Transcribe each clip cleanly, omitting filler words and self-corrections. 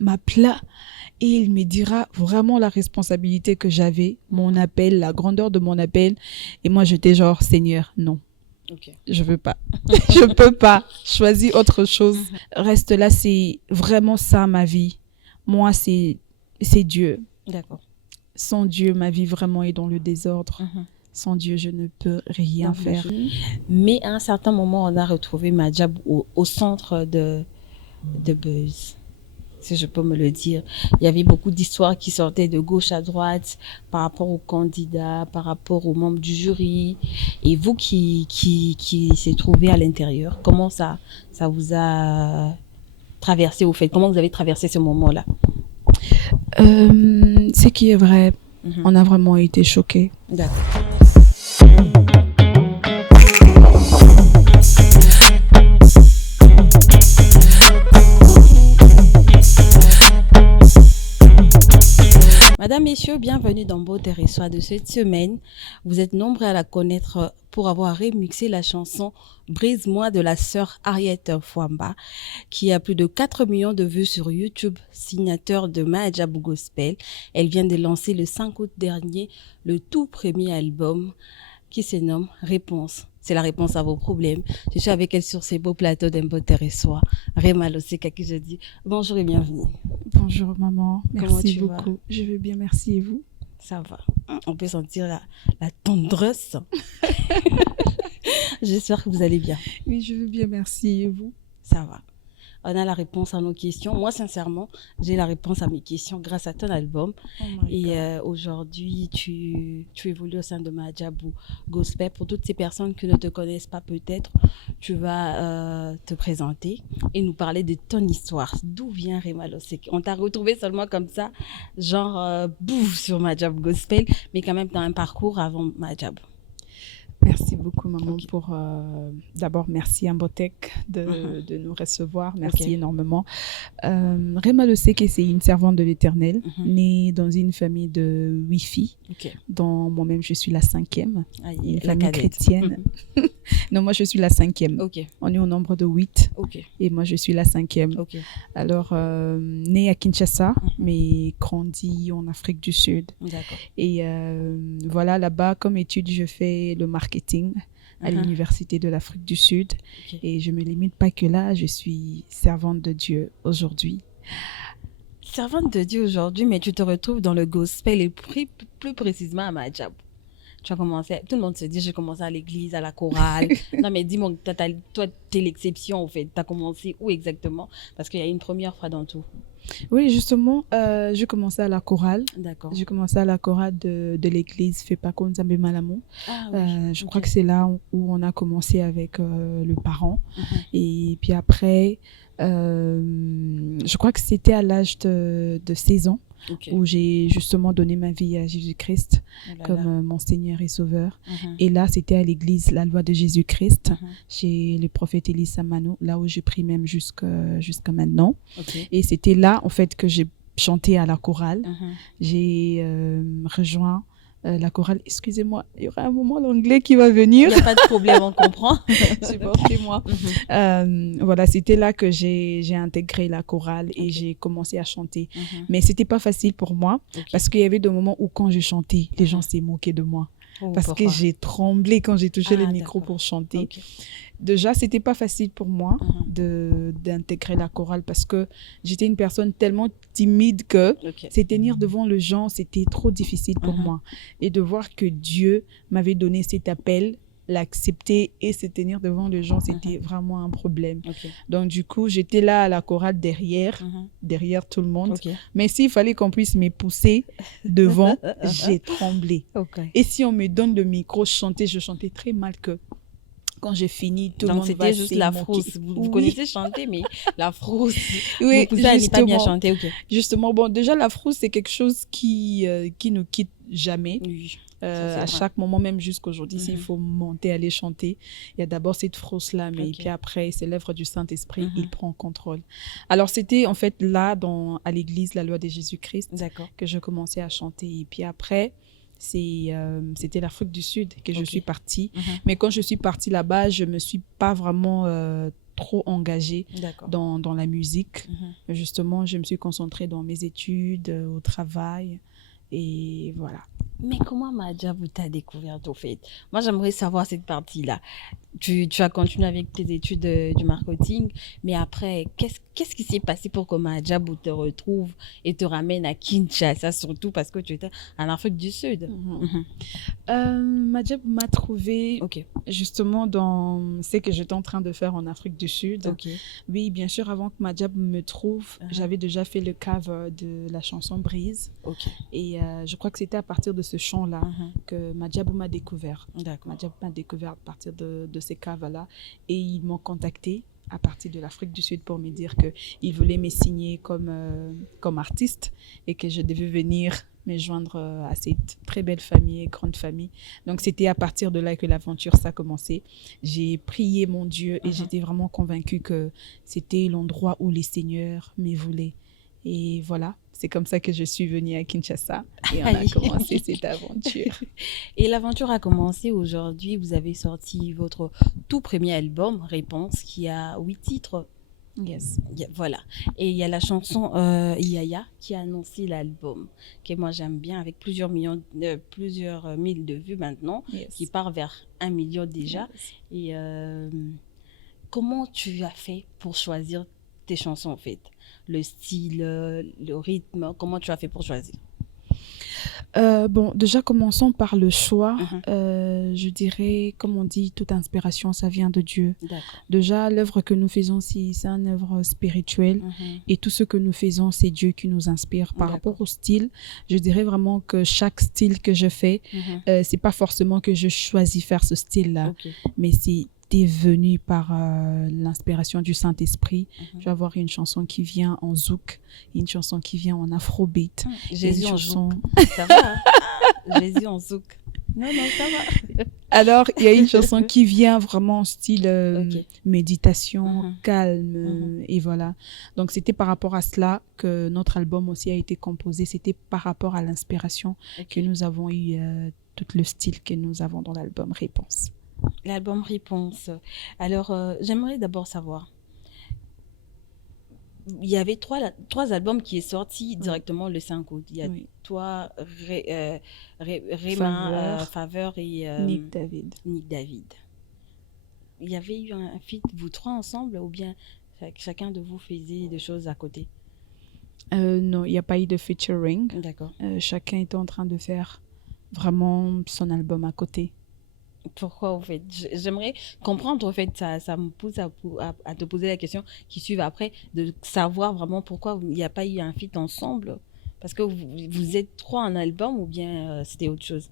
m'appela et il me dira vraiment la responsabilité que j'avais, mon appel, la grandeur de mon appel. Et moi, j'étais genre, Seigneur, non. Ok. Je veux pas. Je peux pas. Choisis autre chose. Reste là, c'est vraiment ça ma vie. Moi, c'est Dieu. D'accord. Sans Dieu, ma vie vraiment est dans le désordre. Sans Dieu, je ne peux rien faire. Mais à un certain moment, on a retrouvé Madjab au centre de Buzz, si je peux me le dire. Il y avait beaucoup d'histoires qui sortaient de gauche à droite par rapport aux candidats, par rapport aux membres du jury. Et vous qui s'est trouvé à l'intérieur, comment ça vous a traversé au fait? Comment vous avez traversé ce moment-là? Ce qui est vrai, on a vraiment été choqués. D'accord. Madame, messieurs, bienvenue dans Beau Territoire de cette semaine. Vous êtes nombreux à la connaître pour avoir remixé la chanson Brise-moi de la sœur Harriet Fwamba, qui a plus de 4 millions de vues sur YouTube, signature de Madjab Gospel. Elle vient de lancer le 5 août dernier le tout premier album qui se nomme Réponse. C'est la réponse à vos problèmes. Je suis avec elle sur ces beaux plateaux d'un Beau Territoire. Rema Losek, à qui je dis bonjour et bienvenue. Bonjour maman, merci beaucoup. Vas? Je vais bien, merci, et vous? Ça va. On peut sentir la tendresse. J'espère que vous allez bien. Oui, je vais bien, merci, et vous? Ça va. On a la réponse à nos questions. Moi, sincèrement, j'ai la réponse à mes questions grâce à ton album. Et aujourd'hui, tu évolues au sein de Madjab Gospel. Pour toutes ces personnes qui ne te connaissent pas peut-être, tu vas te présenter et nous parler de ton histoire. D'où vient Rema Losek? On t'a retrouvé seulement comme ça, genre bouf sur Madjab Gospel, mais quand même dans un parcours avant Madjab. Merci beaucoup, maman, pour... D'abord, merci à Mbotech de nous recevoir. Merci énormément. Rema Losek, c'est une servante de l'Éternel, née dans une famille de 8 filles, dont moi-même, je suis la 5e. Une famille chrétienne. Non, moi, je suis la 5e. On est au nombre de 8. Et moi, je suis la 5e. Alors, née à Kinshasa, mais grandie en Afrique du Sud. Et voilà, là-bas, comme étude, je fais le marketing à l'Université de l'Afrique du Sud. Et je ne me limite pas que là, je suis servante de Dieu aujourd'hui. Servante de Dieu aujourd'hui, mais tu te retrouves dans le gospel et plus précisément à Madjab. Tu as commencé, tout le monde se dit, j'ai commencé à l'église, à la chorale. Non, mais dis-moi, toi, t'es l'exception, en fait. Tu as commencé où exactement? Parce qu'il y a une première fois dans tout. Oui, justement, j'ai commencé à la chorale. D'accord. J'ai commencé à la chorale de l'église Fepako Nzambe Malamu. Je crois que c'est là où on a commencé avec le parent. Et puis après, je crois que c'était à l'âge de 16 ans. Où j'ai justement donné ma vie à Jésus-Christ comme mon Seigneur et Sauveur. Et là, c'était à l'église La Loi de Jésus-Christ, chez le prophète Élie Samano, là où j'ai pris même jusqu'à maintenant. Et c'était là, en fait, que j'ai chanté à la chorale. J'ai rejoint la chorale. Excusez-moi, il y aura un moment l'anglais qui va venir. Il n'y a pas de problème, on comprend. Supportez-moi. Voilà, c'était là que j'ai intégré la chorale et j'ai commencé à chanter. Mais c'était pas facile pour moi parce qu'il y avait des moments où quand je chantais, les gens s'est moqués de moi. Parce que j'ai tremblé quand j'ai touché le micro pour chanter. Déjà, c'était pas facile pour moi d'intégrer la chorale parce que j'étais une personne tellement timide que se tenir devant les gens, c'était trop difficile pour moi. Et de voir que Dieu m'avait donné cet appel, l'accepter et se tenir devant les gens, c'était vraiment un problème. Donc, du coup, j'étais là à la chorale derrière tout le monde. Mais s'il fallait qu'on puisse me pousser devant, j'ai tremblé. Et si on me donne le micro, je chantais très mal que... Quand j'ai fini, tout le monde va se moquer. Donc, c'était juste la frousse. Vous connaissez chanter, mais la frousse. Oui, vous n'avez pas bien chanté, Justement, bon, déjà, la frousse, c'est quelque chose qui nous quitte jamais. À chaque moment, même jusqu'aujourd'hui, s'il faut monter, aller chanter, il y a d'abord cette frousse-là, mais puis après, c'est l'œuvre du Saint-Esprit, il prend contrôle. Alors, c'était en fait là, à l'église La Loi de Jésus-Christ, que je commençais à chanter. Et puis après... c'était l'Afrique du Sud que je suis partie. Mais quand je suis partie là-bas, je ne me suis pas vraiment trop engagée dans la musique. Justement, je me suis concentrée dans mes études, au travail. Et voilà. Mais comment Madjabou t'a découverte au fait? Moi, j'aimerais savoir cette partie-là. Tu as continué avec tes études du marketing, mais après, qu'est-ce qui s'est passé pour que Madjabou te retrouve et te ramène à Kinshasa, surtout parce que tu étais en Afrique du Sud? Madjabou m'a trouvé justement dans ce que j'étais en train de faire en Afrique du Sud. Oui, bien sûr, avant que Madjabou me trouve, j'avais déjà fait le cover de la chanson Brise. Et je crois que c'était à partir de ce chant-là que Madjabou m'a découvert. Madjabou m'a découvert à partir de ces covers-là. Et ils m'ont contacté à partir de l'Afrique du Sud pour me dire qu'ils voulaient me signer comme artiste et que je devais venir me joindre à cette très belle famille et grande famille. Donc, c'était à partir de là que l'aventure s'est commencée. J'ai prié mon Dieu et j'étais vraiment convaincue que c'était l'endroit où les seigneurs me voulaient. Et voilà, c'est comme ça que je suis venue à Kinshasa et on a commencé cette aventure. Et l'aventure a commencé aujourd'hui. Vous avez sorti votre tout premier album, Réponse, qui a 8 titres. Yes. Voilà. Et il y a la chanson Yaya qui a annoncé l'album, que moi j'aime bien, avec plusieurs mille de vues maintenant, qui part vers 1 million déjà. Et comment tu as fait pour choisir tes chansons en fait? Le style, le rythme, comment tu as fait pour choisir? Bon, déjà commençons par le choix. Je dirais, comme on dit, toute inspiration, ça vient de Dieu. Déjà, l'œuvre que nous faisons, c'est une œuvre spirituelle. Et tout ce que nous faisons, c'est Dieu qui nous inspire. Par rapport au style, je dirais vraiment que chaque style que je fais, c'est pas forcément que je choisis faire ce style-là, mais c'est venu par l'inspiration du Saint-Esprit. Je vais avoir une chanson qui vient en zouk, une chanson qui vient en afrobeat. Jésus en zouk. Ça va, hein? Jésus en zouk. Non, ça va. Alors, il y a une chanson qui vient vraiment en style méditation, calme, et voilà. Donc, c'était par rapport à cela que notre album aussi a été composé. C'était par rapport à l'inspiration que nous avons eu, tout le style que nous avons dans l'album Réponse. L'album Réponse. Alors, j'aimerais d'abord savoir, il y avait trois albums qui est sorti directement le 5 août. Il y a toi, Réma, Faveur et Nick David. Il y avait eu un feat, vous trois ensemble, ou bien chacun de vous faisait des choses à côté? Non, il n'y a pas eu de featuring. D'accord. Chacun était en train de faire vraiment son album à côté. Pourquoi, en fait? J'aimerais comprendre, en fait, ça me pousse à te poser la question qui suit après, de savoir vraiment pourquoi il n'y a pas eu un feat ensemble. Parce que vous êtes trois en album ou bien c'était autre chose?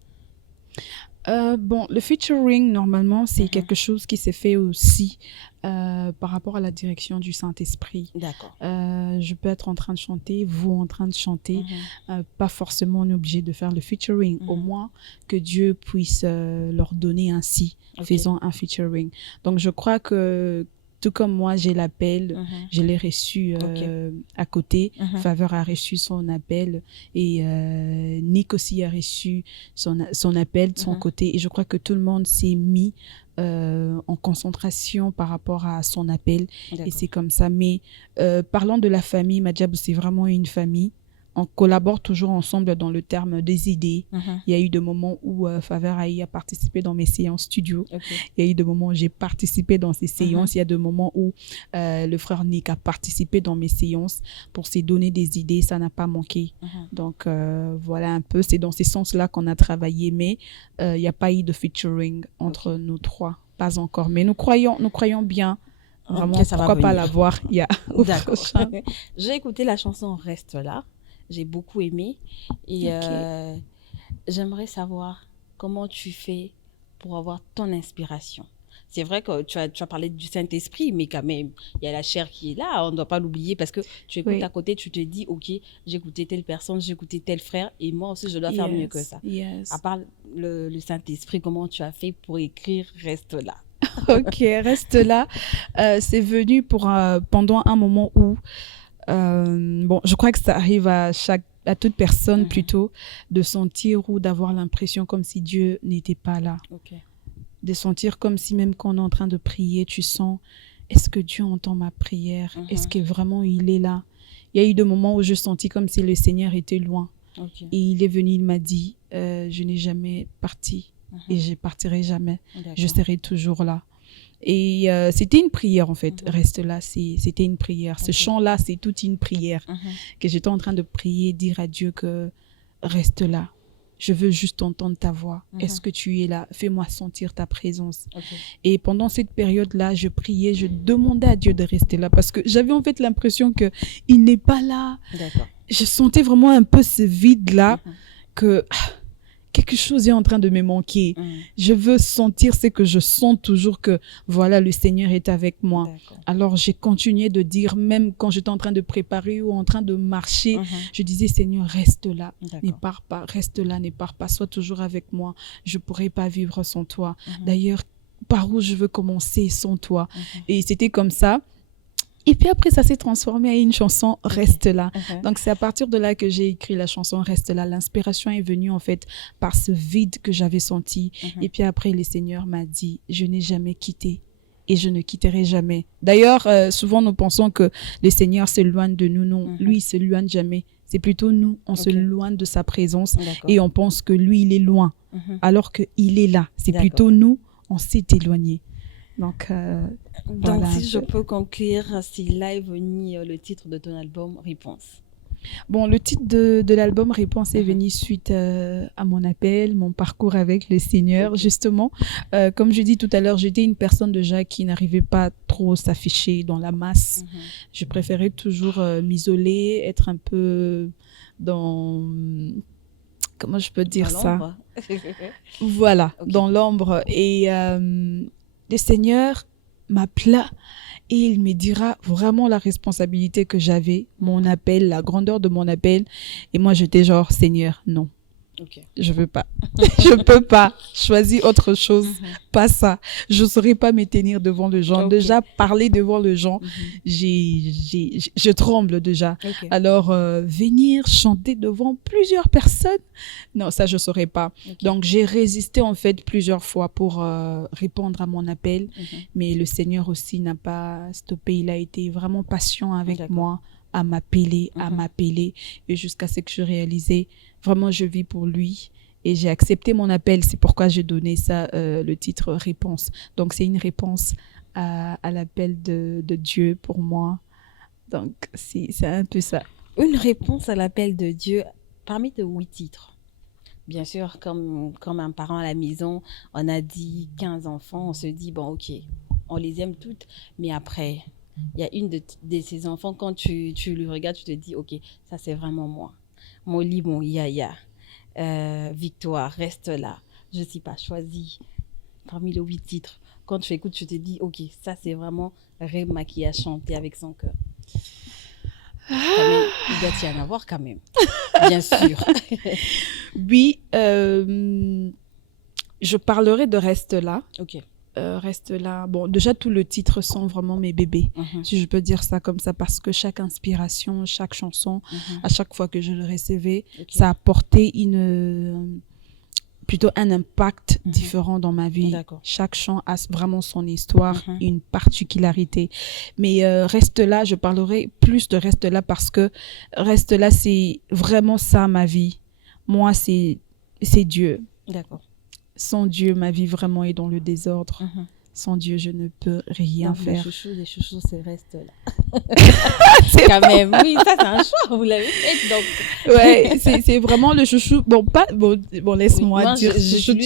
Bon, le featuring, normalement, c'est quelque chose qui s'est fait aussi par rapport à la direction du Saint-Esprit. D'accord. Je peux être en train de chanter, vous en train de chanter, pas forcément obligé de faire le featuring. Au moins que Dieu puisse leur donner ainsi, faisant un featuring. Donc, je crois que tout comme moi, j'ai l'appel, je l'ai reçu à côté. Faveur a reçu son appel et Nick aussi a reçu son appel de son côté. Et je crois que tout le monde s'est mis en concentration par rapport à son appel. Et c'est comme ça. Mais parlant de la famille, Madjabou, c'est vraiment une famille. On collabore toujours ensemble dans le terme des idées. Il y a eu des moments où Faveur a participé dans mes séances studio. Il y a eu des moments où j'ai participé dans ces séances. Il y a des moments où le frère Nick a participé dans mes séances pour se donner des idées. Ça n'a pas manqué. Donc, voilà un peu. C'est dans ces sens-là qu'on a travaillé. Mais il n'y a pas eu de featuring entre nous trois. Pas encore. Mais nous croyons bien. Vraiment, pourquoi pas l'avoir au prochain. J'ai écouté la chanson Reste là. J'ai beaucoup aimé et j'aimerais savoir comment tu fais pour avoir ton inspiration. C'est vrai que tu as parlé du Saint-Esprit, mais quand même, il y a la chair qui est là, on ne doit pas l'oublier parce que tu écoutes à côté, tu te dis, ok, j'ai écouté telle personne, j'ai écouté tel frère et moi aussi, je dois faire mieux que ça. À part le Saint-Esprit, comment tu as fait pour écrire Reste là? Ok, Reste là, c'est venu pendant un moment où bon, je crois que ça arrive à toute personne plutôt de sentir ou d'avoir l'impression comme si Dieu n'était pas là. De sentir comme si même quand on est en train de prier, tu sens est-ce que Dieu entend ma prière? Est-ce que vraiment il est là? Il y a eu des moments où je sentis comme si le Seigneur était loin. Et il est venu, il m'a dit, je n'ai jamais parti et je partirai jamais. Je serai toujours là. Et c'était une prière en fait. Reste là, c'était une prière. Ce chant-là, c'est toute une prière que j'étais en train de prier, dire à Dieu que reste là. Je veux juste entendre ta voix. Est-ce que tu es là? Fais-moi sentir ta présence. Et pendant cette période-là, je priais, je demandais à Dieu de rester là parce que j'avais en fait l'impression qu'il n'est pas là. Je sentais vraiment un peu ce vide-là que quelque chose est en train de me manquer. Je veux sentir ce que je sens toujours que voilà, le Seigneur est avec moi. Alors j'ai continué de dire, même quand j'étais en train de préparer ou en train de marcher, je disais Seigneur, reste là, ne pars pas, reste là, ne pars pas, sois toujours avec moi. Je ne pourrais pas vivre sans toi. D'ailleurs, par où je veux commencer sans toi? Et c'était comme ça. Et puis après, ça s'est transformé à une chanson « Reste là ». Donc, c'est à partir de là que j'ai écrit la chanson « Reste là ». L'inspiration est venue en fait par ce vide que j'avais senti. Et puis après, le Seigneur m'a dit « Je n'ai jamais quitté et je ne quitterai jamais ». D'ailleurs, souvent nous pensons que le Seigneur s'éloigne de nous. Non, lui, il ne s'éloigne jamais. C'est plutôt nous, on se loigne de sa présence et on pense que lui, il est loin alors qu'il est là. C'est plutôt nous, on s'est éloigné. Donc, voilà, si je peux conclure, si là est venu le titre de ton album Réponse. Bon, le titre de l'album Réponse est venu suite à mon appel, mon parcours avec le Seigneur, justement. Comme je dis tout à l'heure, j'étais une personne déjà qui n'arrivait pas trop s'afficher dans la masse. Je préférais toujours m'isoler, être un peu dans... Comment je peux dire ça? Voilà, dans l'ombre. Et le Seigneur m'appela et il me dira vraiment la responsabilité que j'avais, mon appel, la grandeur de mon appel. Et moi, j'étais genre, Seigneur, non. Je veux pas. Je peux pas. Choisis autre chose. Pas ça. Je saurais pas me tenir devant les gens. Déjà, parler devant les gens, je tremble déjà. Alors, venir chanter devant plusieurs personnes, non, ça, je saurais pas. Donc, j'ai résisté en fait plusieurs fois pour répondre à mon appel. Mais le Seigneur aussi n'a pas stoppé. Il a été vraiment patient avec moi à m'appeler, et jusqu'à ce que je réalisais vraiment je vis pour lui et j'ai accepté mon appel. C'est pourquoi j'ai donné ça le titre Réponse. Donc c'est une réponse à l'appel de Dieu pour moi. Donc c'est un peu ça. Une réponse à l'appel de Dieu parmi tes 8 titres. Bien sûr, comme un parent à la maison, on a dit 15 enfants, on se dit bon ok, on les aime toutes, mais après il y a une de ces enfants, quand tu le regardes, tu te dis, ok, ça c'est vraiment moi. Molly, mon Yaya, Victoire, reste là. Je ne sais pas, choisis parmi les 8 titres. Quand tu écoutes, tu te dis, ok, ça c'est vraiment Rema qui a chanté avec son cœur. Quand même, il doit y en avoir quand même, bien sûr. Oui, je parlerai de Reste là. Reste là. Bon, déjà, tout le titre sont vraiment mes bébés, si je peux dire ça comme ça, parce que chaque inspiration, chaque chanson, à chaque fois que je le recevais, ça apportait plutôt un impact différent dans ma vie. Chaque chant a vraiment son histoire, une particularité. Mais Reste là, je parlerai plus de Reste là parce que Reste là, c'est vraiment ça ma vie. Moi, c'est Dieu. Sans Dieu, ma vie vraiment est dans le désordre. Sans Dieu, je ne peux rien faire. Les chouchous, c'est Reste là. Quand même, oui, ça c'est un choix, vous l'avez fait. Donc... Ouais, c'est vraiment le chouchou. Bon, laisse-moi dire chouchou.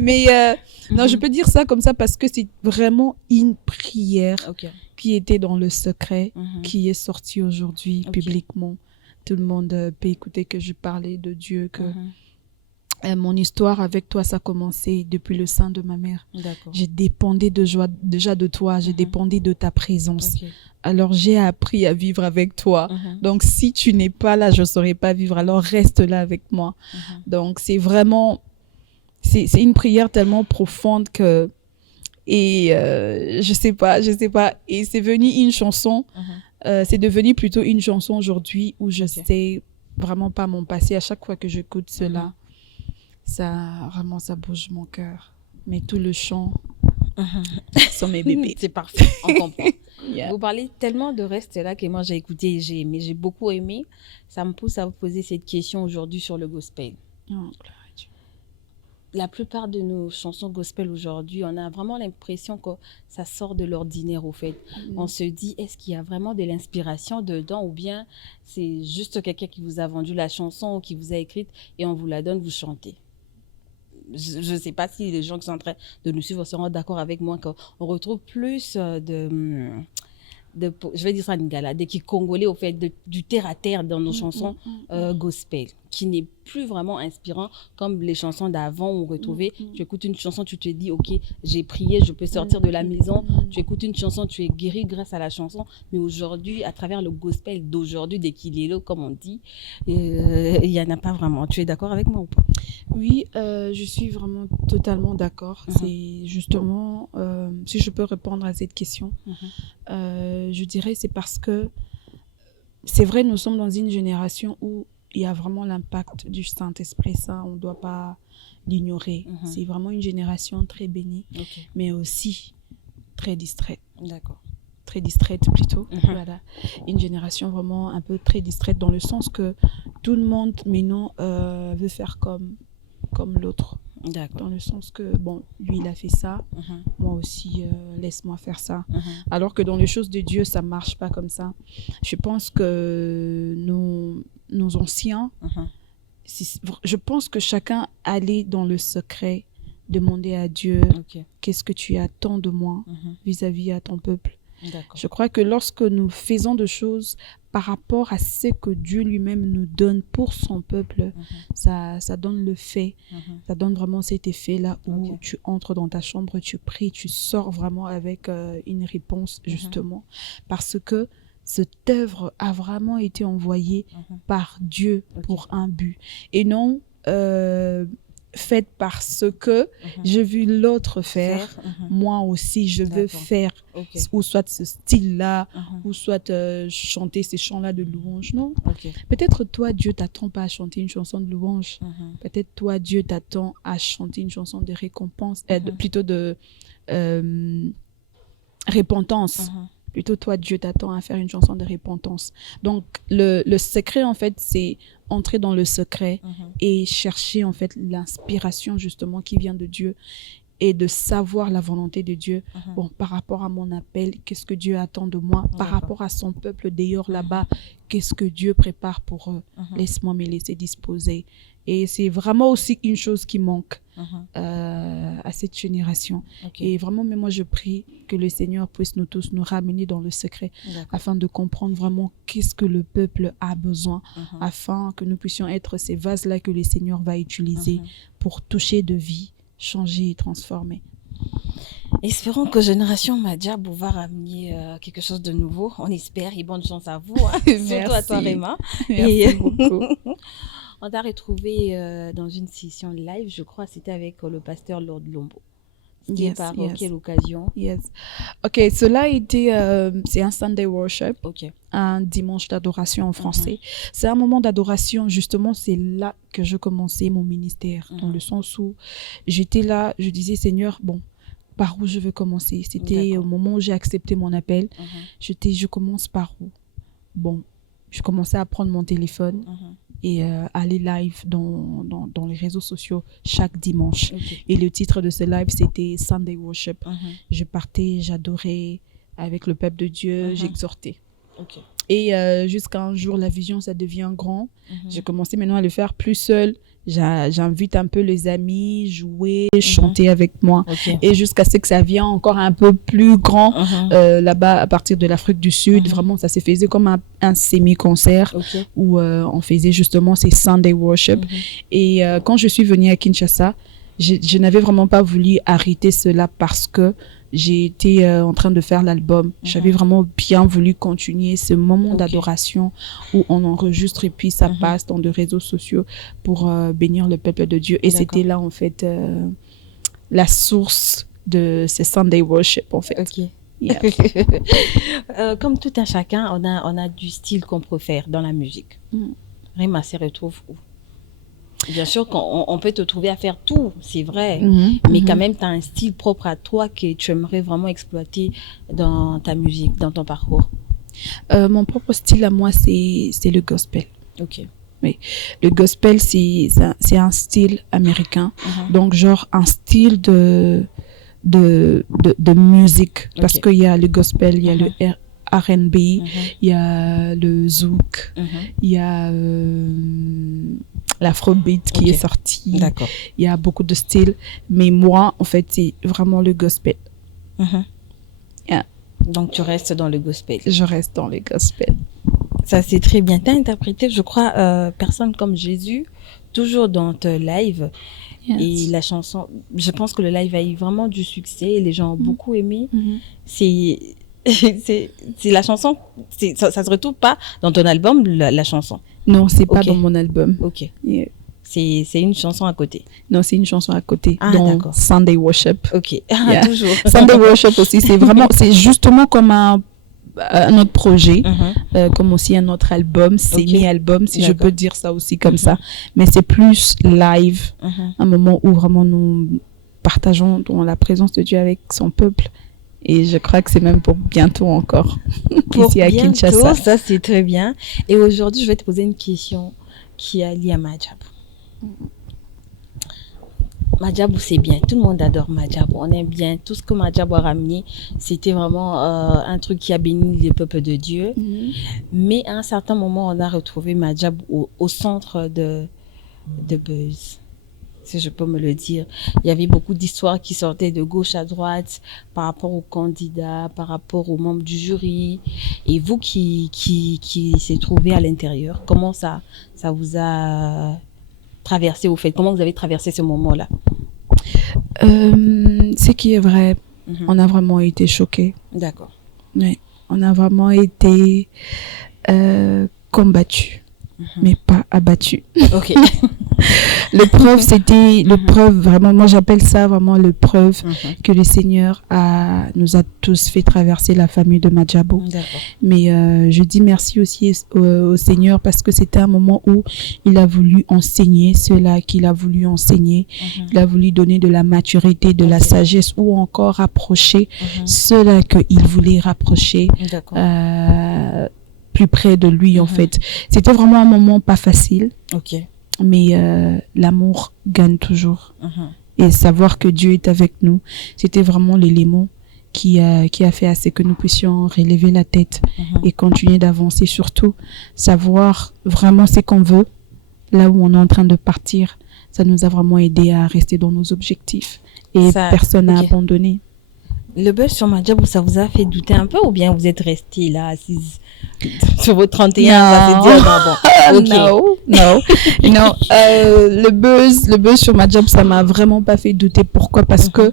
Mais non, je peux dire ça comme ça parce que c'est vraiment une prière qui était dans le secret, qui est sortie aujourd'hui publiquement. Tout le monde peut écouter que je parlais de Dieu, que... mon histoire avec toi, ça a commencé depuis le sein de ma mère. J'ai dépendé déjà de toi, j'ai dépendé de ta présence. Alors, j'ai appris à vivre avec toi. Donc, si tu n'es pas là, je ne saurais pas vivre. Alors, reste là avec moi. Donc, c'est vraiment... C'est une prière tellement profonde que... Et je sais pas. Et c'est devenu une chanson. C'est devenu plutôt une chanson aujourd'hui où je sais vraiment pas mon passé. À chaque fois que j'écoute cela, ça bouge mon cœur. Mais tout le chant, Ce sont mes bébés. C'est parfait, on comprend. Yeah. Vous parlez tellement de Reste là que moi j'ai écouté et j'ai aimé, j'ai beaucoup aimé. Ça me pousse à vous poser cette question aujourd'hui sur le gospel. Oh, gloire à Dieu. La plupart de nos chansons gospel aujourd'hui, on a vraiment l'impression que ça sort de l'ordinaire au fait. On se dit, est-ce qu'il y a vraiment de l'inspiration dedans ou bien c'est juste quelqu'un qui vous a vendu la chanson ou qui vous a écrite et on vous la donne, vous chantez. Je ne sais pas si les gens qui sont en train de nous suivre seront d'accord avec moi qu'on retrouve plus je vais dire ça en lingala, des congolais au fait du terre à terre dans nos chansons gospel, qui n'est plus vraiment inspirant comme les chansons d'avant où on retrouvait, tu écoutes une chanson, tu te dis ok, j'ai prié, je peux sortir de la maison, tu écoutes une chanson, tu es guéri grâce à la chanson, mais aujourd'hui, à travers le gospel d'aujourd'hui, des kilélés comme on dit, il n'y en a pas vraiment. Tu es d'accord avec moi ou pas? Oui, je suis vraiment totalement d'accord. C'est justement, si je peux répondre à cette question, je dirais c'est parce que c'est vrai, nous sommes dans une génération où il y a vraiment l'impact du Saint-Esprit, ça, on ne doit pas l'ignorer. C'est vraiment une génération très bénie, mais aussi très distraite. D'accord. Très distraite plutôt, voilà. Une génération vraiment un peu très distraite dans le sens que tout le monde maintenant veut faire comme l'autre. Dans le sens que, bon, lui, il a fait ça, moi aussi, laisse-moi faire ça. Alors que dans les choses de Dieu, ça ne marche pas comme ça. Je pense que nos anciens, je pense que chacun allait dans le secret demander à Dieu, qu'est-ce que tu attends de moi vis-à-vis à ton peuple. Je crois que lorsque nous faisons des choses par rapport à ce que Dieu lui-même nous donne pour son peuple, ça donne le fait, ça donne vraiment cet effet-là où tu entres dans ta chambre, tu pries, tu sors vraiment avec une réponse justement, parce que cette œuvre a vraiment été envoyée par Dieu pour un but et non faite parce que j'ai vu l'autre faire, moi aussi je veux faire, ou soit ce style-là, ou soit chanter ces chants-là de louange. Non, peut-être toi Dieu t'attend pas à chanter une chanson de louange, peut-être toi Dieu t'attend à chanter une chanson de récompense, plutôt de repentance. Plutôt, toi, Dieu t'attend à faire une chanson de repentance. Donc, le secret, en fait, c'est entrer dans le secret et chercher, en fait, l'inspiration, justement, qui vient de Dieu et de savoir la volonté de Dieu. Bon, par rapport à mon appel, qu'est-ce que Dieu attend de moi? Par rapport à son peuple d'ailleurs là-bas, qu'est-ce que Dieu prépare pour eux? Laisse-moi me laisser disposer. Et c'est vraiment aussi une chose qui manque à cette génération. Et vraiment, mais moi, je prie que le Seigneur puisse nous tous nous ramener dans le secret afin de comprendre vraiment qu'est-ce que le peuple a besoin, afin que nous puissions être ces vases-là que le Seigneur va utiliser pour toucher de vie, changer et transformer. Espérons que Génération Madjab va ramener quelque chose de nouveau. On espère et bonne chance à vous. Surtout à toi, Réma. Merci beaucoup. On t'a retrouvé dans une session live, je crois, c'était avec le pasteur Lord Lombo. C'était par quelle occasion? Ok, cela a été, c'est un Sunday worship, un dimanche d'adoration en français. C'est un moment d'adoration, justement, c'est là que je commençais mon ministère, dans le sens où j'étais là, je disais, Seigneur, bon, par où je veux commencer? C'était au moment où j'ai accepté mon appel, je commence par où? Bon, je commençais à prendre mon téléphone et aller live dans les réseaux sociaux chaque dimanche. Et le titre de ce live, c'était Sunday Worship. Je partais, j'adorais avec le peuple de Dieu, j'exhortais. Et jusqu'à un jour, la vision, ça devient grand. J'ai commencé maintenant à le faire plus seul. J'invite un peu les amis, jouer, chanter avec moi. Et jusqu'à ce que ça vienne encore un peu plus grand là-bas, à partir de l'Afrique du Sud. Vraiment, ça s'est fait comme un semi-concert où on faisait justement ces Sunday Worship. Et quand je suis venue à Kinshasa, je n'avais vraiment pas voulu arrêter cela parce que j'ai été en train de faire l'album. J'avais vraiment bien voulu continuer ce moment d'adoration où on enregistre et puis ça passe dans les réseaux sociaux pour bénir le peuple de Dieu. Et c'était là, en fait, la source de ces Sunday Worship, en fait. Comme tout un chacun, on a du style qu'on préfère dans la musique. Réma se retrouve où? Bien sûr qu'on peut te trouver à faire tout, c'est vrai. Mais quand même, tu as un style propre à toi que tu aimerais vraiment exploiter dans ta musique, dans ton parcours. Mon propre style à moi, c'est le gospel. Ok. Oui. Le gospel, c'est un style américain. Donc, genre, un style de musique. Parce qu'il y a le gospel, il y a le R&B, il y a le zouk, il y a l'afrobeat qui est sorti. D'accord. Il y a beaucoup de styles. Mais moi, en fait, c'est vraiment le gospel. Yeah. Donc, tu restes dans le gospel. Je reste dans le gospel. Ça, c'est très bien. Tu as interprété, je crois, Personne comme Jésus, toujours dans ton live. Yes. Et la chanson, je pense que le live a eu vraiment du succès. Les gens ont beaucoup aimé. C'est la chanson, ça se retrouve pas dans ton album, la chanson? Non, c'est pas dans mon album. Ok. Yeah. C'est une chanson à côté? Non, c'est une chanson à côté. D'accord. Sunday Worship. Ok. Yeah. Toujours. Sunday Worship aussi, c'est justement comme un autre projet, comme aussi un autre album, semi-album, si je peux dire ça aussi comme ça. Mais c'est plus live, un moment où vraiment nous partageons dans la présence de Dieu avec son peuple. Et je crois que c'est même pour bientôt encore. Ici à Kinshasa. Ça, c'est très bien. Et aujourd'hui, je vais te poser une question qui est liée à Madjabou. Madjabou, c'est bien. Tout le monde adore Madjabou. On aime bien. Tout ce que Madjabou a ramené, c'était vraiment un truc qui a béni le peuple de Dieu. Mais à un certain moment, on a retrouvé Madjabou au centre de buzz. Si je peux me le dire. Il y avait beaucoup d'histoires qui sortaient de gauche à droite par rapport aux candidats, par rapport aux membres du jury. Et vous qui s'est trouvé à l'intérieur, comment ça vous a traversé au fait? Comment vous avez traversé ce moment-là? Ce qui est vrai, on a vraiment été choqués. D'accord. Oui, on a vraiment été combattus, mais pas abattus. Ok. L'épreuve, c'était l'épreuve, vraiment, moi j'appelle ça vraiment l'épreuve que le Seigneur nous a tous fait traverser, la famille de Madjabou. Mais je dis merci aussi au Seigneur parce que c'était un moment où il a voulu enseigner ceux-là qu'il a voulu enseigner. Il a voulu donner de la maturité, de la sagesse ou encore rapprocher ceux-là qu'il voulait rapprocher. Plus près de lui en fait. C'était vraiment un moment pas facile. Ok. Mais l'amour gagne toujours. Et savoir que Dieu est avec nous, c'était vraiment l'élément qui a fait à ce que nous puissions relever la tête et continuer d'avancer. Surtout, savoir vraiment ce qu'on veut, là où on est en train de partir. Ça nous a vraiment aidé à rester dans nos objectifs. Et personne n'a abandonné. Le buzz sur Madjabou, ça vous a fait douter un peu ou bien vous êtes resté là, assise sur vos 31, on va se dire, non. Le buzz sur Madjabou, ça m'a vraiment pas fait douter. Pourquoi? Parce que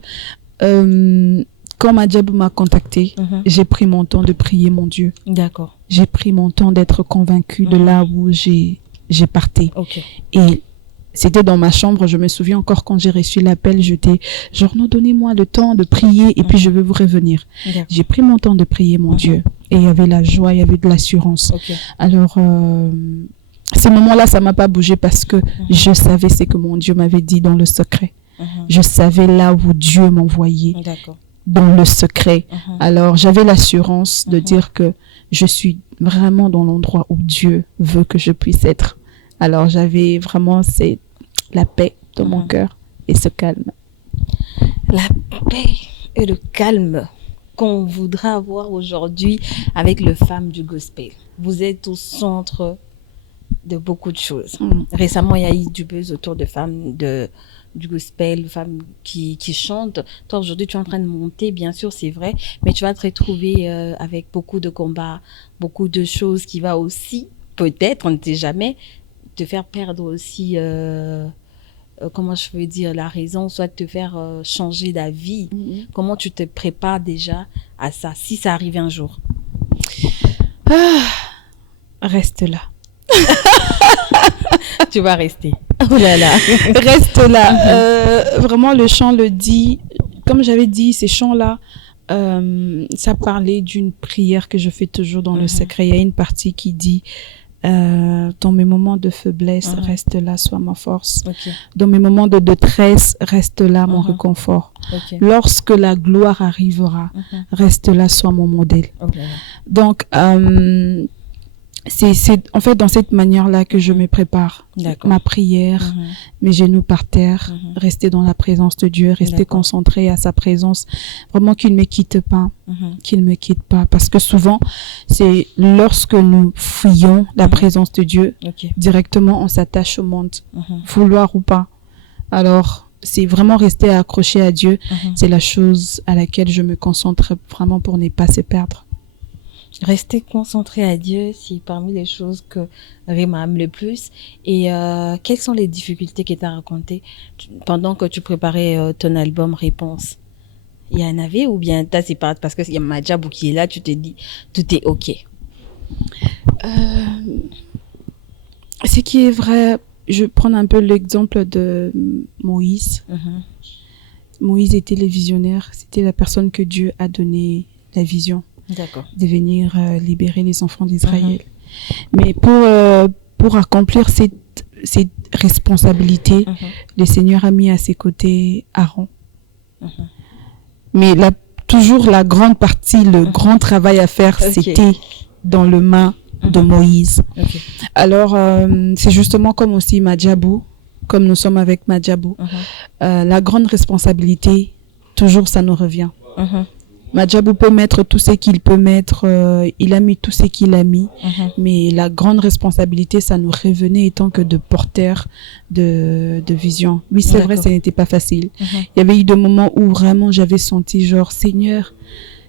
quand Madjabou m'a contacté, j'ai pris mon temps de prier mon Dieu. D'accord. J'ai pris mon temps d'être convaincue de là où j'ai parté. Et c'était dans ma chambre, je me souviens encore quand j'ai reçu l'appel, j'étais genre non, donnez-moi le temps de prier et puis je vais vous revenir. J'ai pris mon temps de prier mon Dieu et il y avait la joie, il y avait de l'assurance. Alors ces moments-là, ça m'a pas bougé parce que je savais ce que mon Dieu m'avait dit dans le secret. Je savais là où Dieu m'envoyait dans le secret. Alors j'avais l'assurance de dire que je suis vraiment dans l'endroit où Dieu veut que je puisse être. Alors j'avais vraiment la paix dans mon cœur et ce calme. La paix et le calme qu'on voudra avoir aujourd'hui avec les femmes du gospel. Vous êtes au centre de beaucoup de choses. Récemment, il y a eu du buzz autour de femmes du gospel, femmes qui chantent. Toi, aujourd'hui, tu es en train de monter, bien sûr, c'est vrai, mais tu vas te retrouver avec beaucoup de combats, beaucoup de choses qui va aussi, peut-être, on ne sait jamais, te faire perdre aussi, comment je veux dire, la raison, soit te faire changer d'avis. Comment tu te prépares déjà à ça, si ça arrive un jour? Reste là. Tu vas rester. Oh là là. Reste là. Vraiment, le chant le dit. Comme j'avais dit, ces chants-là, ça parlait d'une prière que je fais toujours dans le secret. Il y a une partie qui dit Dans mes moments de faiblesse, reste là, sois ma force. Ok. Dans mes moments de détresse, reste là, mon réconfort. Ok. Lorsque la gloire arrivera, reste là, sois mon modèle. Ok. Donc, c'est en fait dans cette manière-là que je me prépare. D'accord. Ma prière, mes genoux par terre, rester dans la présence de Dieu, rester D'accord. concentré à sa présence. Vraiment qu'il ne me quitte pas, qu'il ne me quitte pas. Parce que souvent, c'est lorsque nous fuyons la présence de Dieu, Ok. directement on s'attache au monde, vouloir ou pas. Alors, c'est vraiment rester accroché à Dieu. C'est la chose à laquelle je me concentre vraiment pour ne pas se perdre. Rester concentré à Dieu, c'est parmi les choses que Rima aime le plus. Et quelles sont les difficultés que tu as racontées pendant que tu préparais ton album Réponse? Il y en avait ou bien t'as séparé parce qu'il y a Madjabou qui est là, tu te dis tout est ok. Ce qui est vrai, je vais prendre un peu l'exemple de Moïse. Moïse était le visionnaire, c'était la personne que Dieu a donné la vision. D'accord. De venir libérer les enfants d'Israël. Mais pour accomplir cette responsabilité, le Seigneur a mis à ses côtés Aaron. Mais toujours la grande partie, le grand travail à faire, c'était dans le main de Moïse. Alors, c'est justement comme aussi Madjabou, comme nous sommes avec Madjabou. La grande responsabilité, toujours ça nous revient. Madjabou peut mettre tout ce qu'il peut mettre, il a mis tout ce qu'il a mis, mais la grande responsabilité, ça nous revenait étant que de porteurs de vision. Oui, c'est vrai, ça n'était pas facile. Il y avait eu des moments où vraiment j'avais senti genre, Seigneur,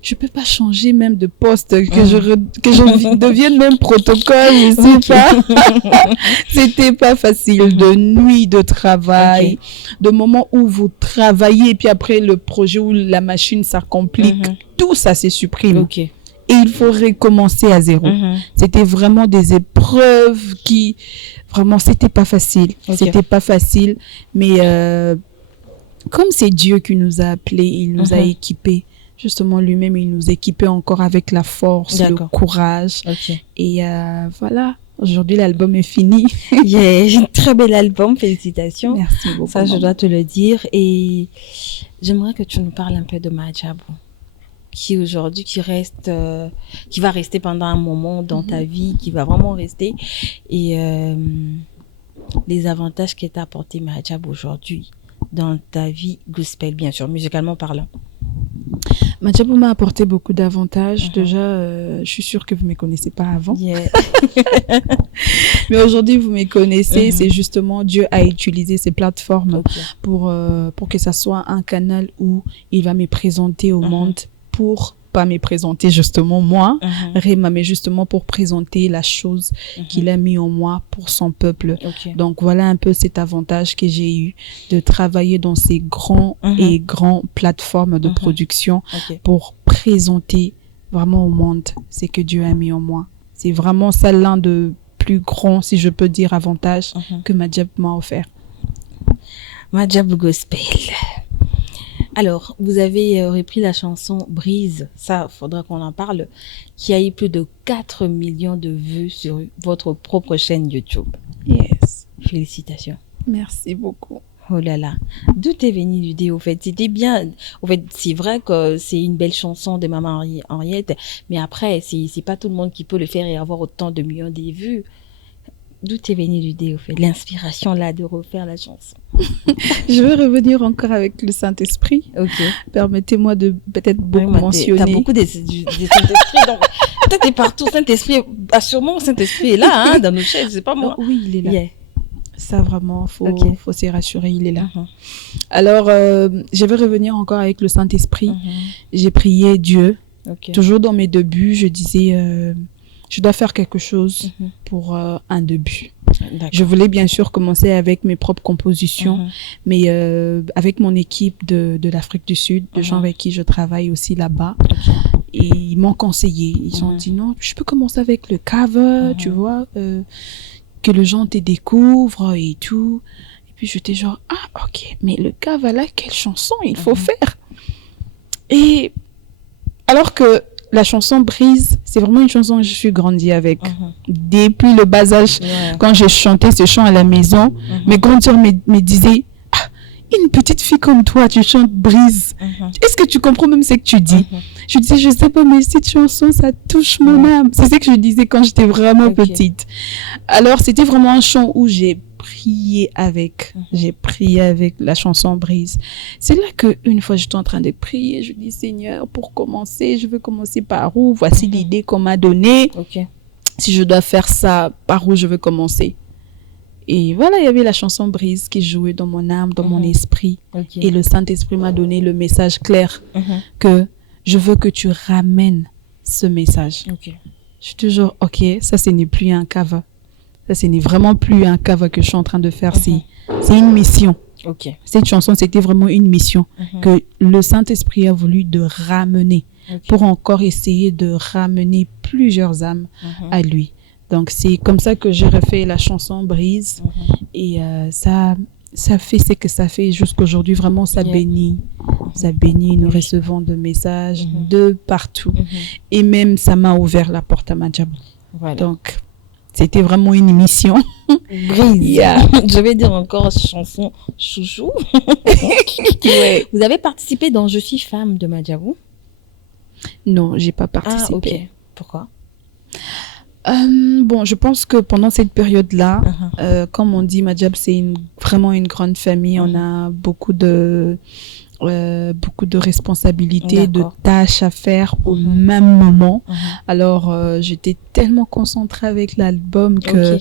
je peux pas changer même de poste, que je devienne même protocole, je sais pas. C'était pas facile, de nuit de travail, de moments où vous travaillez et puis après le projet où la machine ça complique, tout ça se supprime. Et il faut recommencer à zéro. C'était vraiment des épreuves qui, vraiment, c'était pas facile. C'était pas facile, mais comme c'est Dieu qui nous a appelés, il nous a équipés. Justement, lui-même, il nous équipait encore avec la force, le courage. Et voilà, aujourd'hui, l'album est fini. Un très bel album, félicitations. Merci beaucoup. Ça, je dois te le dire. Et j'aimerais que tu nous parles un peu de Madjabou, qui aujourd'hui, qui va rester pendant un moment dans ta vie, qui va vraiment rester. Et les avantages que t'a apporté Madjabou aujourd'hui dans ta vie gospel, bien sûr, musicalement parlant. Madjabou m'a apporté beaucoup d'avantages. Déjà, je suis sûre que vous ne me connaissez pas avant. Mais aujourd'hui, vous me connaissez. C'est justement Dieu a utilisé ces plateformes pour que ça soit un canal où il va me présenter au monde pour pas me présenter justement moi, Rima, mais justement pour présenter la chose qu'il a mis en moi pour son peuple. Donc voilà un peu cet avantage que j'ai eu de travailler dans ces grands et grands plateformes de production pour présenter vraiment au monde ce que Dieu a mis en moi. C'est vraiment ça l'un de plus grands, si je peux dire, avantages que Madjabou m'a offert. Madjabou Gospel. Alors, vous avez repris la chanson Brise, ça, faudra qu'on en parle, qui a eu plus de 4 millions de vues sur votre propre chaîne YouTube. Yes. Félicitations. Merci beaucoup. Oh là là. D'où est venue l'idée, au fait? C'était bien. Au fait, c'est vrai que c'est une belle chanson de Maman Henriette, mais après, c'est pas tout le monde qui peut le faire et avoir autant de millions de vues. D'où est venue l'idée, au fait? L'inspiration, là, de refaire la chanson. Je veux revenir encore avec le Saint-Esprit. Permettez-moi de peut-être beaucoup mentionner. T'as beaucoup de Saint-Esprit, donc peut-être t'es partout, Saint-Esprit. Sûrement, Saint-Esprit est là, hein, dans nos chaînes, je sais pas moi. Oui, il est là. Ça, vraiment, faut se rassurer, il est là. Alors, je vais revenir encore avec le Saint-Esprit. J'ai prié Dieu. Toujours dans mes débuts, je disais, je dois faire quelque chose pour un début. Je voulais bien sûr commencer avec mes propres compositions, mais avec mon équipe de l'Afrique du Sud, de gens avec qui je travaille aussi là-bas. Et ils m'ont conseillé. Ils ont dit non, je peux commencer avec le cover, tu vois, que les gens te découvrent et tout. Et puis j'étais genre, ah ok, mais le cover là, quelle chanson il faut faire? Et alors que la chanson Brise, c'est vraiment une chanson que je suis grandie avec. Depuis le bas âge, quand j'ai chanté ce chant à la maison, mes grands sœurs me disaient, une petite fille comme toi, tu chantes Brise. Est-ce que tu comprends même ce que tu dis? Je disais, je sais pas, mais cette chanson, ça touche mon âme. C'est ce que je disais quand j'étais vraiment petite. Alors, c'était vraiment un chant où j'ai prié avec. J'ai prié avec la chanson Brise. C'est là que une fois, j'étais en train de prier. Je dis, Seigneur, pour commencer, je veux commencer par où? Voici l'idée qu'on m'a donnée. Si je dois faire ça, par où je veux commencer? Et voilà, il y avait la chanson Brise qui jouait dans mon âme, dans mon esprit. Et le Saint-Esprit m'a donné le message clair que je veux que tu ramènes ce message. Je suis toujours, ça, ce n'est plus un cover. Ça, ce n'est vraiment plus un cover que je suis en train de faire. C'est une mission. Cette chanson, c'était vraiment une mission que le Saint-Esprit a voulu de ramener pour encore essayer de ramener plusieurs âmes à lui. Donc, c'est comme ça que j'ai refait la chanson Brise. Et ça fait ce que ça fait jusqu'aujourd'hui. Vraiment, ça bénit. Ça bénit. Nous recevons des messages de partout. Et même, ça m'a ouvert la porte à Madjabou. Donc, c'était vraiment une émission. Brise. Je vais dire encore chanson chouchou. Vous avez participé dans Je suis femme de Madjabou? Non, j'ai pas participé. Pourquoi? Bon, je pense que pendant cette période-là, comme on dit, Madjab, c'est vraiment une grande famille. On a beaucoup de responsabilités, de tâches à faire au même moment. Alors, j'étais tellement concentrée avec l'album que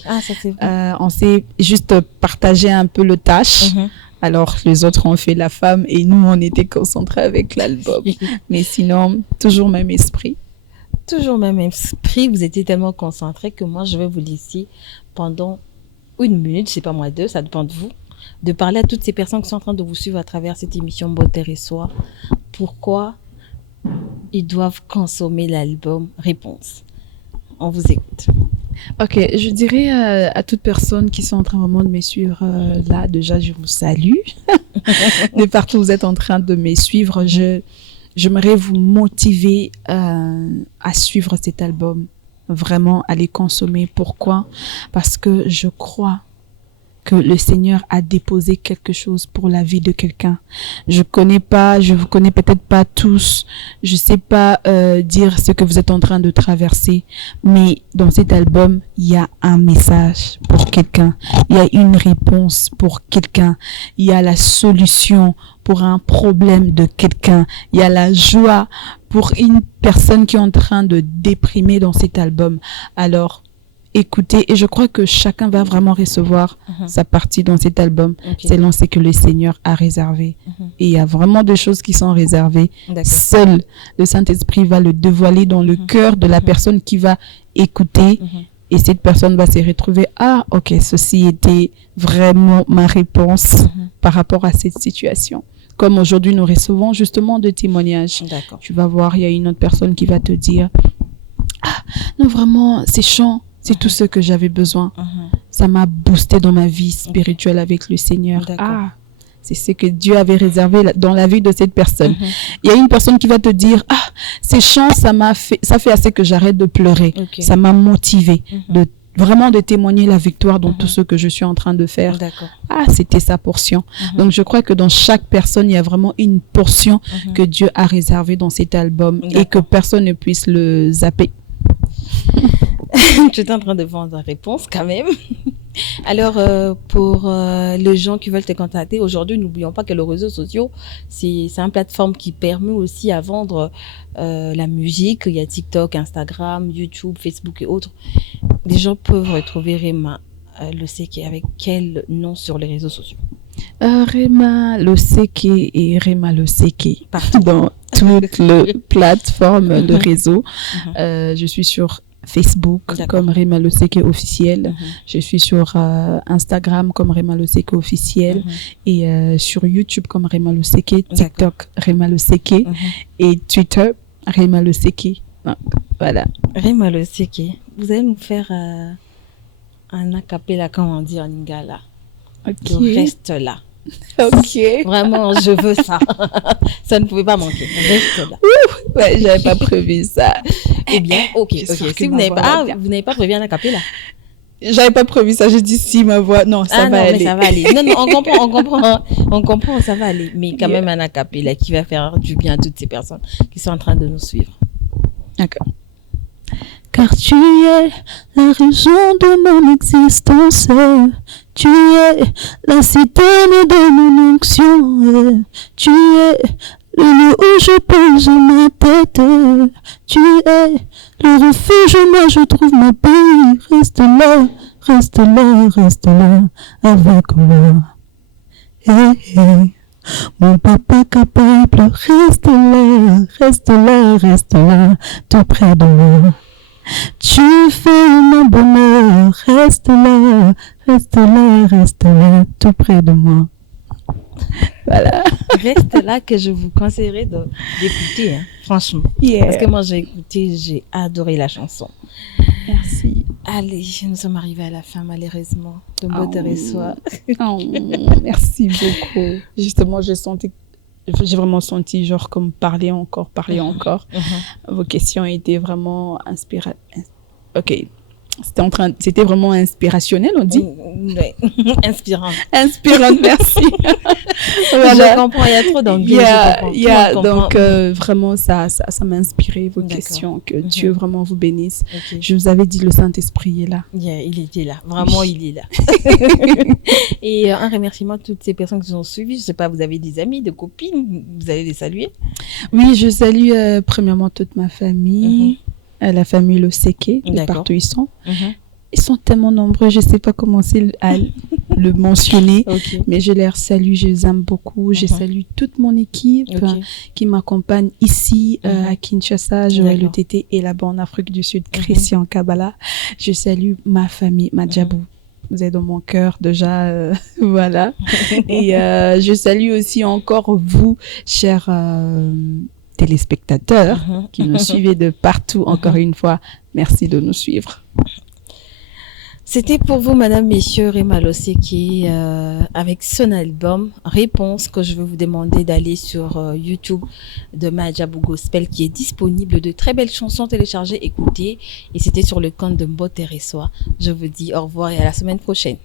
on s'est juste partagé un peu le tâche. Alors, les autres ont fait la femme et nous, on était concentrés avec l'album. Mais sinon, toujours même esprit. Toujours même esprit, vous étiez tellement concentré que moi, je vais vous laisser pendant 1 minute, je sais pas moi 2, ça dépend de vous, de parler à toutes ces personnes qui sont en train de vous suivre à travers cette émission Beauté et Soi. Pourquoi ils doivent consommer l'album Réponse? On vous écoute. Ok, je dirais à toutes personnes qui sont en train vraiment de me suivre là, déjà, je vous salue. De partout où vous êtes en train de me suivre, j'aimerais vous motiver à suivre cet album, vraiment à les consommer. Pourquoi? Parce que je crois que le Seigneur a déposé quelque chose pour la vie de quelqu'un. Je vous connais peut-être pas tous, je sais pas dire ce que vous êtes en train de traverser, mais dans cet album, il y a un message pour quelqu'un, il y a une réponse pour quelqu'un, il y a la solution pour un problème de quelqu'un, il y a la joie pour une personne qui est en train de déprimer dans cet album. Alors, écoutez, et je crois que chacun va vraiment recevoir sa partie dans cet album, selon ce que le Seigneur a réservé. Et il y a vraiment des choses qui sont réservées. Seul le Saint-Esprit va le dévoiler dans le cœur de la personne qui va écouter. Et cette personne va se retrouver, ok, ceci était vraiment ma réponse par rapport à cette situation. Comme aujourd'hui, nous recevons justement des témoignages. Tu vas voir, il y a une autre personne qui va te dire, non, vraiment, ces chants, c'est tout ce que j'avais besoin. Ça m'a boosté dans ma vie spirituelle avec le Seigneur. C'est ce que Dieu avait réservé dans la vie de cette personne. Il y a une personne qui va te dire, ces chants, ça fait assez que j'arrête de pleurer. Ça m'a motivé vraiment de témoigner la victoire dans tout ce que je suis en train de faire. C'était sa portion. Donc, je crois que dans chaque personne, il y a vraiment une portion que Dieu a réservée dans cet album et que personne ne puisse le zapper. Tu es en train de vendre la réponse quand même. Alors, pour les gens qui veulent te contacter, aujourd'hui, n'oublions pas que les réseaux sociaux, c'est une plateforme qui permet aussi à vendre la musique. Il y a TikTok, Instagram, YouTube, Facebook et autres. Les gens peuvent retrouver Rema Loseke avec quel nom sur les réseaux sociaux? Rema Loseke et Rema Loseke dans toutes les plateformes de réseau. Je suis sur Facebook comme Rema Loseke officiel. Je suis sur Instagram comme Rema Loseke officiel et sur YouTube comme Rema Loseke, TikTok Rema Loseke et Twitter Rema Loseke. Voilà. Rema Loseke, vous allez nous faire un acapella, comme on dit en lingala. Le reste là. Ok. Vraiment, je veux ça. Ça ne pouvait pas manquer. Reste là. Ouais, j'avais pas prévu ça. Eh bien, ok. J'espère que Si vous ma n'avez voix pas, va bien. vous n'avez pas prévu un acapella. J'avais pas prévu ça. J'ai dit si ma voix. Non, ça va non, aller. mais ça va aller. Non, on comprend, ça va aller. Mais quand même un acapella qui va faire du bien à toutes ces personnes qui sont en train de nous suivre. D'accord. Car tu es la raison de mon existence, tu es la citerne de mon onction, tu es le lieu où je pose ma tête, tu es le refuge où moi je trouve ma paix. Reste là, reste là, reste là avec moi. Hey, hey. Mon papa capable, reste là, reste là, reste là, tout près de moi. Tu fais mon bonheur, reste là, reste là, reste là, tout près de moi. Voilà. Reste là que je vous conseillerais d'écouter, hein, franchement. Yeah. Parce que moi, j'ai écouté, j'ai adoré la chanson. Merci. Allez, nous sommes arrivés à la fin, malheureusement. De beau Teresoa. Oh, merci beaucoup. Justement, j'ai vraiment senti genre comme parler encore. Vos questions étaient vraiment Ok. C'était vraiment inspirationnel, on dit. Ouais. Inspirant. Inspirante, merci. Voilà. Je comprends, il y a trop d'anglais. Donc, vraiment, ça m'a inspiré, vos questions. Que Dieu vraiment vous bénisse. Okay. Je vous avais dit, le Saint-Esprit est là. Il était là. Vraiment, il est là. Et un remerciement à toutes ces personnes qui nous ont suivis. Je sais pas, vous avez des amis, des copines, vous allez les saluer? Oui, je salue premièrement toute ma famille. La famille Loseke, de partout ils sont. Ils sont tellement nombreux, je ne sais pas commencer à le mentionner, mais je les salue, je les aime beaucoup. Je salue toute mon équipe qui m'accompagne ici à Kinshasa, Joël Le Tété, et là-bas en Afrique du Sud, Christian Kabbalah. Je salue ma famille, Madjabou. Vous êtes dans mon cœur déjà, voilà. Et je salue aussi encore vous, chers téléspectateurs qui nous suivez de partout. Encore une fois, merci de nous suivre. C'était pour vous, Madame, Messieurs, Rema Loseke, avec son album Réponse, que je vais vous demander d'aller sur YouTube de Madjabou Gospel, qui est disponible. De très belles chansons téléchargées, écoutées. Et c'était sur le compte de Mbo Teresoa. Je vous dis au revoir et à la semaine prochaine.